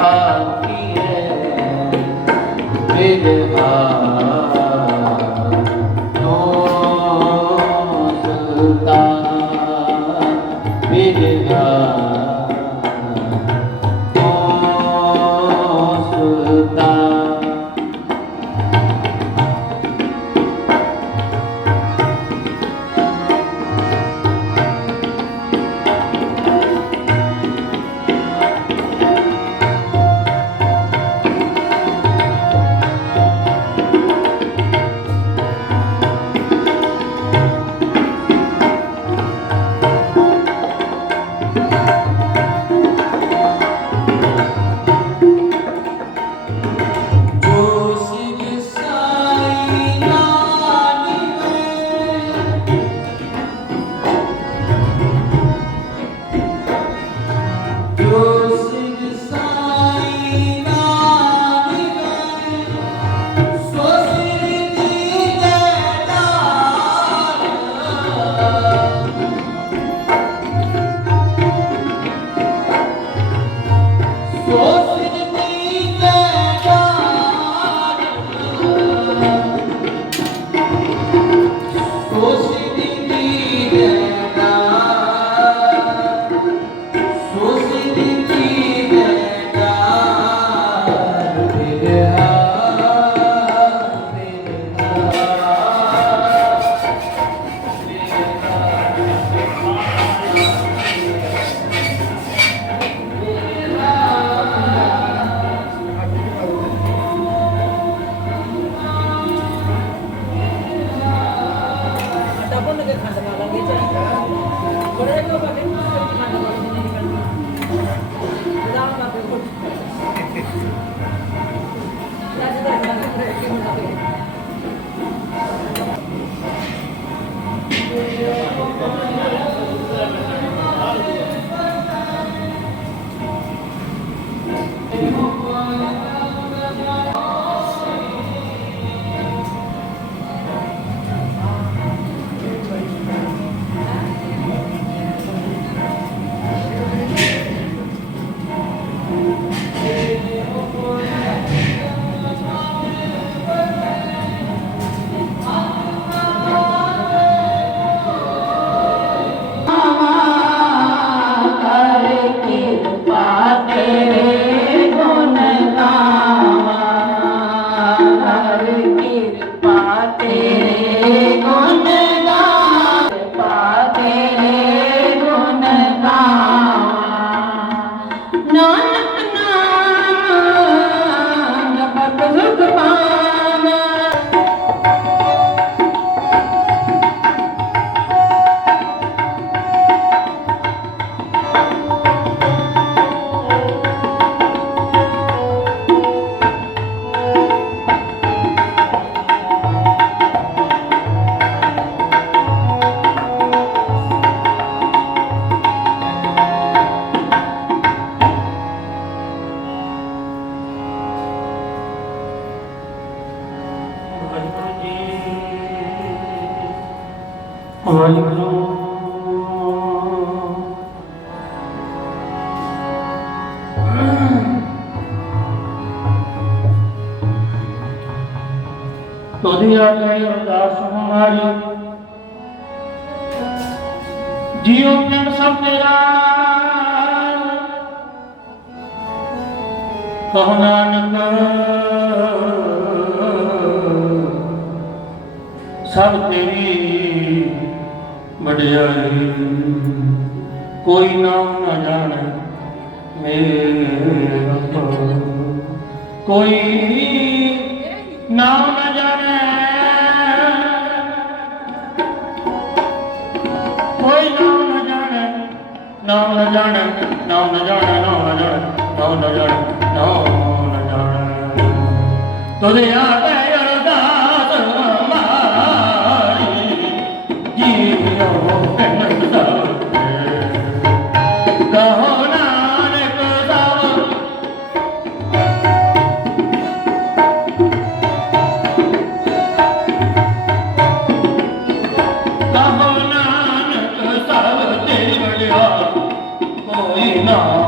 ਆਖੀਏ ਬਿਨ you. Ja. ਗਈ ਅਰਦਾਸ ਹਮਾਰੀ ਜੀਉ ਪਿੰਡ ਸਭ ਤੇਰਾ ਕਹੋ ਨਾਨਕ, ਸਭ ਤੇਰੀ ਵਡਿਆਈ। ਕੋਈ ਨਾਮ ਨਾ ਜਾਣੇ ਮੇਰੇ ਰੱਬ ਕੋਈ ਨਾਮ જાણે નામ ન જાણે નામ ન જાણે નામ ન જાણે નામ ન જાણે તો યાર 있나?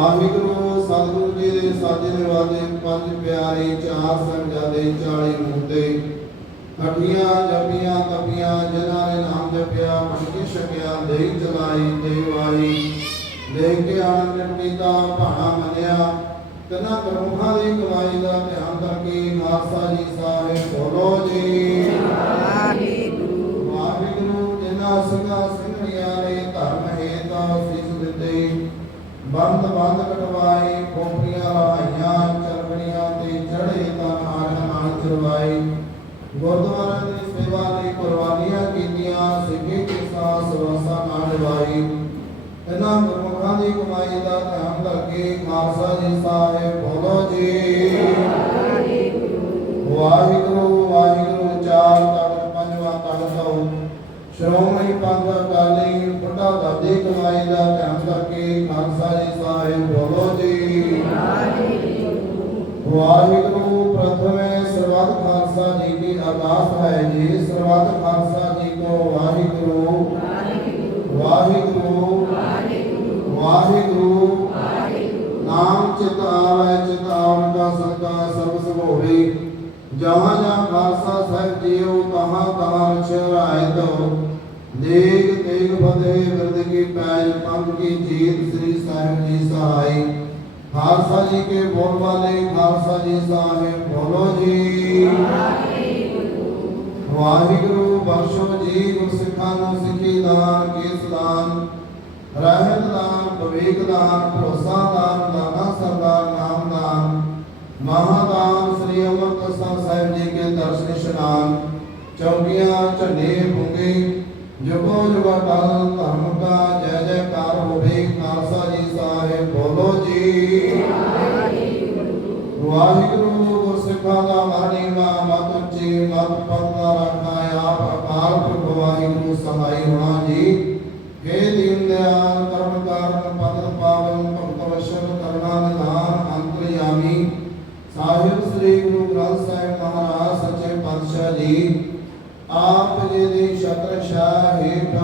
ਵਾਹਿਗੁਰੂ ਸਤਿਗੁਰੂ ਜੀ ਦੇ ਸਾਜੇ ਨਿਵਾਜੇ ਪੰਜ ਪਿਆਰੇ ਚਾਰ ਸੰਗਜਾਦੇ 40 ਮੁੰਡੇ ਖਟੀਆਂ ਜਪੀਆਂ ਤਪੀਆਂ ਜਿਨ੍ਹਾਂ ਨੇ ਨਾਮ ਜਪਿਆ ਮਨਕੇ ਛਕਿਆ ਦੇਈ ਚਲਾਈ ਦੇਵਾਈ ਲੈ ਕੇ ਆਨੰਦ ਕੀਤਾ ਭਾਣਾ ਮੰਨਿਆ। ਤਨਾ ਕਰਮਾਂ ਦੀ ਕਮਾਈ ਦਾ ਧਿਆਨ ਕਰਕੇ ਖਾਲਸਾ ਜੀ ਸਾਹਿਬ ਬੋਲੋ ਜੀ। ਵਾਹਿਗੁਰੂ। ਜਿਨ੍ਹਾਂ ਸਿੰਘਾਂ ਸਿੰਘਣੀਆਂ ਨੇ ਬੰਦ ਬੰਦ ਕਟਵਾਏ, ਖੋਪੀਆਂ ਲਾਈਆਂ, ਚਰਬੜੀਆਂ ਤੇ ਚੜੇ ਤਾਂ ਆਰਿਆਂ ਨਾਲ ਚਰਵਾਈ ਗੁਰਦੁਆਰਾ ਦੀ ਸੇਵਾ ਲਈ ਕੁਰਬਾਨੀਆਂ ਕੀਤੀਆਂ, ਸਿੱਖੀ ਕੇ ਸਾਸ ਨਾਲ ਨਿਭਾਈ ਇਹਨਾਂ ਗੁਰਮੁਖਾਂ ਦੀ ਕਮਾਈ ਦਾ ਧਿਆਨ ਕਰਕੇ ਖਾਲਸਾ ਜੀ ਸਾਹਿਬ ਬੋਲੋ ਜੀ। ਵਾਹਿਗੁਰੂ ਵਾਹਿਗੁਰੂ, ਚਾਰ ਤਖਤ, ਪੰਜਵਾਂ ਤਖਤ ਹੋ ਸ਼੍ਰੋਮਣੀ ਪੰਥ ਅਕਾਲੀ ਬੁੱਢਾ ਦਾਦੀ ਕਮਾਈ ਦਾ ਧਿਆਨ ਕਰਕੇ ਖਾਲਸਾ ਜੀ ਸਾਹਿਬ ਬੋਲੋ ਜੀ। ਵਾਹਿਗੁਰੂ ਪ੍ਰਥਮੇ ਸਰਬੱਤ ਖਾਲਸਾ ਜੀ ਕੀ ਅਰਦਾਸ ਹੈ ਜੀ। ਸਰਬੱਤ ਖਾਲਸਾ ਜੀ ਕੋ ਵਾਹਿਗੁਰੂ। ਵਾਹਿਗੁਰੂ। ਵਾਹਿਗੁਰੂ। ਨਾਮ ਚਿਤ ਆਵੈ ਚਿਤ ਆਵਨ ਦਾ ਸਦਕਾ ਸਰਬ ਸੁਭੋਵੇ ਜਹਾਂ ਜਹਾਂ ਖਾਲਸਾ ਸਾਹਿਬ ਜੀਓ, ਤਹਾਂ ਤਹਾਂ ਰਛਰਾਇ ਤੋ ਦੇਗ ਦੇਗ ਫਤਿਹ ਬਿਰਦ ਕੀ ਪੈਜ ਪੰਥ ਕੀ ਜੀਤ ਸ੍ਰੀ ਸਾਹਿਬ ਜੀ ਸਹਾਈ। ਖਾਲਸਾ ਜੀ ਕੇ ਬੋਲ ਵਾਲੇ ਖਾਲਸਾ ਜੀ ਸਾਹਿਬ ਬੋਲੋ ਜੀ। ਵਾਹਿਗੁਰੂ ਬਖਸ਼ੋ ਜੀ ਗੁਰਸਿੱਖਾਂ ਨੂੰ ਸਿੱਖੀ ਦਾਨ, ਕੇਸ ਦਾਨ ਰਹਿਤ ਦਾਨ, ਵਿਵੇਕ ਦਾਨ, ਭਰੋਸਾ ਦਾਨ ਦਾਨਾ ਸਰਦਾਰ ਨਾਮ ਦਾਨ। ਮਹਾਦਾਨ ਸ੍ਰੀ ਅਮਰਤਸਰ ਸਾਹਿਬ ਜੀ ਕੇ ਦਰਸ਼ਨ ਇਸ਼ਨਾਨ ਚੌਕੀਆਂ, ਝੰਡੇ ਬੁੰਗੇ ਜੁਗੋ ਜੁਗਾ ਧਰਮ ਕਾ, ਜੈ ਜੈਕਾਰ ਹੋਵੇ ਖਾਲਸਾ ਜੀ ਸਾਹਿਬ, ਬੋਲੋ ਜੀ। ਵਾਹਿਗੁਰੂ ਗੁਰਸਿੱਖਾਂ ਦਾ ਮਾਣੀ ਮਤ ਉੱਚੀ ਮਤ ਪਦ ਰੱਖਾ ਆਪ ਅਕਾਲ ਪੁਰਖ ਵਾਹਿਗੁਰੂ ਸਹਾਈ ਹੋਣਾ ਜੀ। हे ਦੀਨ ਦਿਆਲ, ਕਰਮ ਕਾਰਨ ਪਤਨ ਪਾਵਨ ਭਗਤ ਵਸ਼ਲ ਕਰਨਾ ਨਿਧਾਨ ਅੰਤਰਯਾਮੀ ਸਾਹਿਬ ਸ੍ਰੀ ਗੁਰੂ ਗ੍ਰੰਥ ਸਾਹਿਬ ਮਹਾਰਾਜ ਸੱਚੇ ਪਾਤਸ਼ਾਹ ਜੀ ਆਪ ਜੀ ਦੀ ਛਤਰ ਛਾਇਆ ਹੇਠ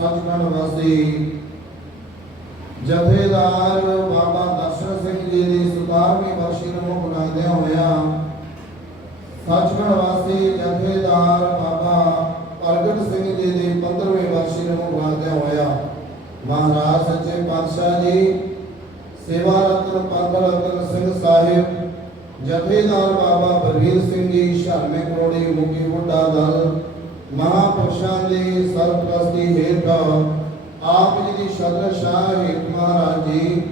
ਸਤਿਗੁਰ ਜਥੇਦਾਰ ਬਾਬਾ ਦਰਸ਼ਨ ਸਿੰਘ ਜੀ ਦੀ 17ਵੀਂ ਵਰਸ਼ੀ ਨੂੰ ਬੁਲਾਉਂਦਿਆਂ ਹੋਇਆ ਸੱਚਖੰਡ ਵਾਸੀ ਜਥੇਦਾਰ ਬਾਬਾ ਪ੍ਰਗਟ ਸਿੰਘ ਜੀ ਦੀ 15ਵੀਂ ਵਰਸ਼ੀ ਨੂੰ ਬੁਲਾਉਂਦਿਆਂ ਹੋਇਆ ਮਹਾਰਾਜ ਸੱਚੇ ਪਾਤਸ਼ਾਹ ਜੀ, ਸੇਵਾ ਰਤਨ ਪੰਥ ਰਤਨ ਸਿੰਘ ਸਾਹਿਬ, ਜਥੇਦਾਰ ਬਾਬਾ ਬਲਵੀਰ ਸਿੰਘ ਜੀ 96 ਕਰੋੜੀ ਮੁਕੀ ਬੁੱਢਾ ਦਲ ਮਹਾਪੁਰਸ਼ਾਂ ਦੀ ਸਰਪ੍ਰਸਤੀ ਹੇਠ ਆਪ ਜੀ ਦੀ ਸ਼ਤਰ ਸ਼ਾਹ ਹੇਠ ਮਹਾਰਾਜ ਜੀ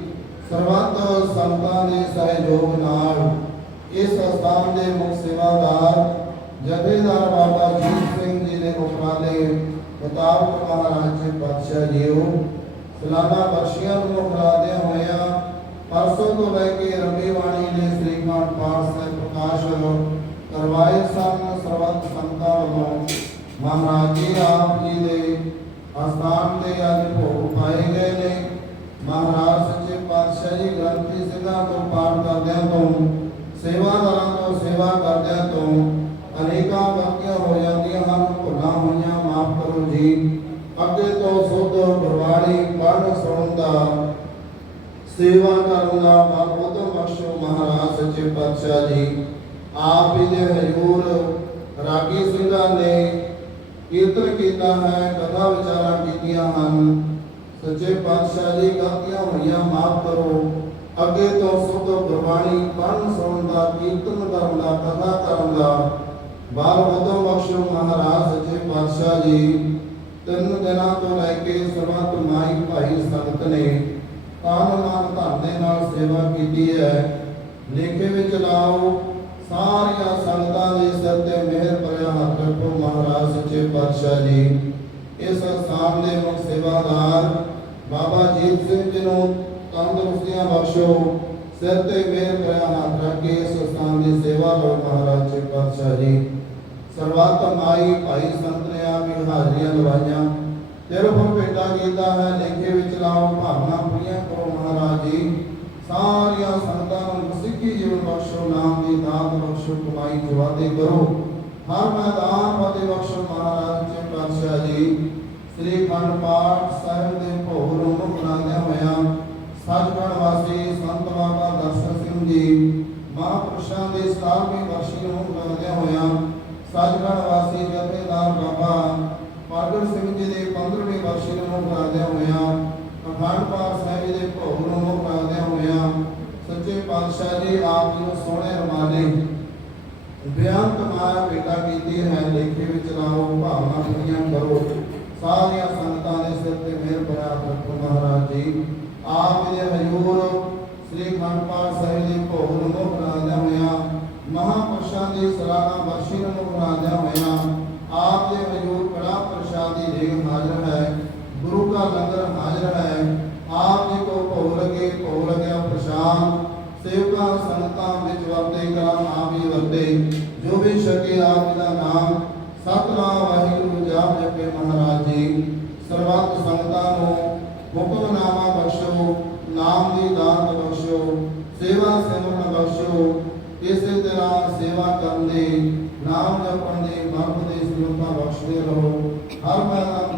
ਸਰਬੱਤ ਸੰਤਾਂ ਦੇ ਸਹਿਯੋਗ ਨਾਲ ਇਸ ਸਥਾਨ ਦੇ ਮੁੱਖ ਸੇਵਾਦਾਰ ਜਥੇਦਾਰ ਬਾਬਾ ਜੀਤ ਸਿੰਘ ਜੀ ਦੇ ਉਪਰਾਲੇ ਮੁਤਾਬਕ ਮਹਾਰਾਜ ਜੀ ਪਾਤਸ਼ਾਹ ਜੀਓ ਸਲਾਨਾ ਬਖਸ਼ੀਆਂ ਨੂੰ ਮੁਖਰਾਦਿਆਂ ਹੋਇਆ ਪਰਸੋਂ ਤੋਂ ਲੈ ਕੇ ਰੰਬੀ ਬਾਣੀ ਦੇ ਸ੍ਰੀ ਮਾਨ ਪਾਠ ਮਹਾਰਾਜ ਜੀ ਆਪ ਜੀ ਦੇ ਅਸਥਾਨ ਤੇ ਅੱਜ ਭੋਗ ਪਾਏ ਗਏ ਨੇ। ਮਹਾਰਾਜ ਸੱਚੇ ਪਾਤਸ਼ਾਹ ਜੀ ਗ੍ਰੰਥੀ ਸਿੰਘਾਂ ਤੋਂ ਪਾਠ ਕਰਦਿਆਂ ਤੋਂ ਸੇਵਾਦਾਰਾਂ ਤੋਂ ਸੇਵਾ ਕਰਦਿਆਂ ਤੋਂ ਅਨੇਕਾਂ ਬਾਕੀਆਂ ਹੋ ਜਾਂਦੀਆਂ ਹਨ, ਭੁੱਲਾਂ ਹੋਈਆਂ, ਮਾਫ ਕਰੋ ਜੀ। ਅੱਗੇ ਤੋਂ ਸੁਧ ਗੁਰਬਾਣੀ ਪੜ੍ਹਨ ਸੁਣਨ ਦਾ, ਸੇਵਾ ਕਰਨ ਦਾ ਬਲ ਉਦਮ ਬਖਸ਼ੋ ਮਹਾਰਾਜ ਸੱਚੇ ਪਾਤਸ਼ਾਹ ਜੀ। ਆਪ ਹੀ ਦੇ ਹਜ਼ੂਰ ਰਾਗੀ ਸਿੰਘਾਂ ਨੇ ਕੀਰਤਨ ਕੀਤਾ ਹੈ ਕਥਾ ਵਿਚਾਰਾਂ ਕੀਤੀਆਂ ਹਨ। ਸੱਚੇ ਪਾਤਸ਼ਾਹ ਜੀ ਗਲਤੀਆਂ ਹੋਈਆਂ ਮਾਫ ਕਰੋ। ਅੱਗੇ ਤੋਂ ਸੁਧ ਗੁਰਬਾਣੀ ਪੜ੍ਹਨ, ਸੁਣਨ ਦਾ, ਕੀਰਤਨ ਕਰਨ ਦਾ, ਕਥਾ ਕਰਨ ਦਾ। ਬਲ ਉਦਮ ਬਖਸ਼ੋ ਮਹਾਰਾਜ ਸੱਚੇ ਪਾਤਸ਼ਾਹ ਜੀ। ਤਿੰਨ ਦਿਨਾਂ ਤੋਂ ਲੈ ਕੇ ਸਰਬੱਤ ਮਾਈ ਭਾਈ ਸੰਗਤ ਨੇ ਤਨ ਮਨ ਧਨ ਦੇ ਨਾਲ ਸੇਵਾ ਕੀਤੀ ਹੈ। ਲੇਖੇ ਵਿੱਚ ਲਾਓ, ਸਾਰੀਆਂ ਸੰਗਤਾਂ ਦੇ ਸਿਰ ਤੇ ਮਿਹਰ ਭਰਿਆ ਗੁਰੂ ਮਹਾਰਾਜ ਸੱਚੇ ਪਾਤਸ਼ਾਹ ਜੀ ਇਸ ਸੰਸਥਾਨ ਦੇ ਮੁਖ ਸੇਵਾਦਾਰ ਬਾਬਾ ਜੀਤ ਸਿੰਘ ਜੀ ਨੂੰ ਤੰਦਰੁਸਤੀਆਂ ਬਖਸ਼ੋ, ਸਿਰ ਤੇ ਮੇਰ ਕਰਿਆ ਹੱਥ ਰੱਖ ਇਸ ਸੰਸਥਾਨ ਦੀ ਸੇਵਾ ਕਰੋ ਮਹਾਰਾਜ ਸੱਚੇ ਪਾਤਸ਼ਾਹ ਜੀ। ਸਰਵਤਮ ਆਈ ਭਾਈ ਸੰਤ ਨੇ ਆ ਹਾਜ਼ਰੀਆਂ ਲਵਾਈਆਂ। ਤੇਰੇ ਹੁਕਮ ਭੇਟਾ ਕੀਤਾ ਹੈ, ਲੇਖੇ ਵਿੱਚ ਲਾਓ, ਭਾਵਨਾ ਪੂਰੀਆਂ ਕਰੋ ਮਹਾਰਾਜ ਜੀ। ਸਾਰੀਆਂ ਸੰਗਤਾਂ ਨੂੰ ਸਿੱਖੀ ਜੀਵਨ ਬਖਸ਼ੋ, ਨਾਮ ਦੀ ਦਾਤ ਬਖਸ਼ੋ, ਕਮਾਈ ਜਵਾਦੇ ਕਰੋ। ਹਰ ਮੈਦਾਨ ਫਤਿਹ ਬਖਸ਼ੋ ਮਹਾਰਾਜ ਜੀ, ਪਾਤਸ਼ਾਹ ਜੀ, ਸ੍ਰੀ ਖੰਡ ਪਾਠ ਸਾਹਿਬ ਦੇ ਭੋਗ ਨੂੰ ਮਨਾਉਂਦਿਆਂ ਹੋਇਆਂ ਸੱਚਖੰਡ ਵਾਸੀ ਸੰਤ ਬਾਬਾ ਦਰਸ਼ਨ ਸਿੰਘ ਜੀ, ਮਹਾਂਪੁਰਸ਼ਾਂ ਦੇ 17ਵੀਂ ਵਰਸ਼ੀ ਨੂੰ ਮਨਾਉਂਦਿਆਂ ਹੋਇਆਂ ਸੱਚਖੰਡ ਵਾਸੀ ਜਥੇਦਾਰ ਬਾਬਾ ਪ੍ਰਗਟ ਸਿੰਘ ਜੀ ਦੇ 15ਵੀਂ ਵਰਸ਼ੀ ਨੂੰ ਮਨਾਉਂਦਿਆਂ ਹੋਇਆਂ ਅਖੰਡ ਪਾਠ ਸਾਹਿਬ ਜੀ ਦੇ ਭੋਗ ਨੂੰ ਮਨਾਉਂਦਿਆਂ ਹੋਇਆਂ ਸੱਚੇ ਪਾਤਸ਼ਾਹ ਜੀ ਆਪ ਜੀ ਨੂੰ ਸੋਹਣੇ ਰਮਾਲੇ ਬਿਆੰਤ ਮਾਰ ਬੇਟਾ ਕੀਤੀ ਹੈ, ਲੇਖੇ ਵਿੱਚ ਲਾਓ, ਭਾਵਨਾ ਪੂਰੀਆਂ ਕਰੋ। ਸਾਰੀਆਂ ਸੰਗਤਾਂ ਦੇ ਸਿਰ ਤੇ ਮਿਹਰ ਬਰਾਤ ਰੱਖੋ ਮਹਾਰਾਜ ਜੀ। ਆਪ ਦੇ ਹਜ਼ੂਰ ਸ੍ਰੀ ਖੰਡ ਸਾਹਿਬ ਦੇ ਭੋਗ ਨੂੰ ਬਣਾਉਂਦਿਆਂ ਹੋਇਆਂ, ਮਹਾਪੁਰਸ਼ਾਂ ਦੀ ਸਲਾਨਾ ਬਖਸ਼ੀ ਨੂੰ ਬਣਾਉਂਦਿਆਂ ਹੋਇਆ, ਆਪ ਦੇ ਹਜ਼ੂਰ ਕੜਾ ਪ੍ਰਸ਼ਾਦੀ ਦੇ ਹਾਜ਼ਰ ਹੈ, ਗੁਰੂ ਦਾ ਲੰਗਰ ਹਾਜ਼ਰ ਹੈ। ਆਪ ਜੀ ਕੋ ਭੋਗ ਲਗੇ, ਭੋਗ ਲੱਗਿਆ ਪ੍ਰਸ਼ਾਦ। ਸੇਵਕਾਂ, ਸੰਗਤਾਂ ਵਿੱਚ ਵਰਤੇ ਕਲਾਮ ਆਪ ਹੀ ਵਰਤੇ, ਜੋ ਵੀ ਛਕੇ ਆਪ ਜੀ ਦਾ ਨਾਮ, ਸਤਨਾਮ ਵਾਹਿਗੁਰੂ ਜਾਪ ਜਪੇ ਮਹਾਰਾਜ ਜੀ। ਸਰਬੱਤ ਸੰਗਤਾਂ ਨੂੰ ਹੁਕਮਨਾਮਾ ਬਖਸ਼ੋ, ਨਾਮ ਦੀ ਦਾਤ ਬਖਸ਼ੋ, ਸੇਵਾ ਸਿਮਰਨ ਬਖਸ਼ੋ, ਇਸੇ ਤਰ੍ਹਾਂ ਸੇਵਾ ਕਰਨ ਦੇ, ਨਾਮ ਜਪਣ ਦੇ ਮਰਮ ਦੇ ਸਿਮਰਤਾ ਬਖਸ਼ਦੇ ਰਹੋ। ਹਰ ਮੈਦਾਨ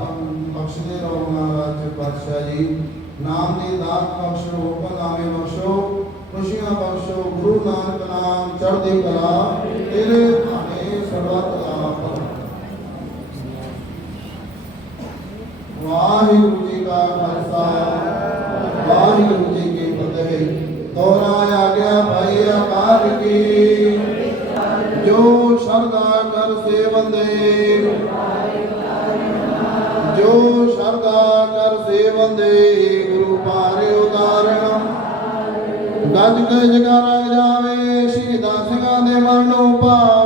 ਬਖਸ਼ਦੇ ਰਹੋ ਮਹਾਰਾਜ ਪਾਤਸ਼ਾਹ ਜੀ। ਨਾਮ ਦੀ ਦਾਤ ਬਖਸ਼ੋ ਹੁਕਮਨਾਮੇ ਬਖਸ਼ੋ ਖੁਸ਼ੀਆਂ ਬਖਸ਼ੋ ਗੁਰੂ ਨਾਨਕ ਨਾਮ ਚੜ੍ਹਦੀ ਕਲਾ ਤੇਰੇ ਭਾਣੇ ਸਰਬੱਤ ਆਪ ਵਾਹਿਗੁਰੂ ਜੀ ਕਾ ਖਾਲਸਾ, ਵਾਹਿਗੁਰੂ ਜੀ ਕੀ ਫਤਿਹ। ਦੋਹਰਾ ਆਗਿਆ ਭਾਈ ਅਕਾਲ ਕੀ। ਜੋ ਸ਼ਰਦਾ ਕਰ ਸੇਵੰਦੇ ਜੋ ਸ਼ਰਦਾ ਕਰ ਸੇਵੰਦੇ ਗੱਜ ਕੇ ਜਗਾਰਾ ਜਾਵੇ ਸ਼ਹੀਦਾਂ ਸਿੰਘਾਂ ਦੇ ਮਨ ਨੂੰ ਭਾਵੇ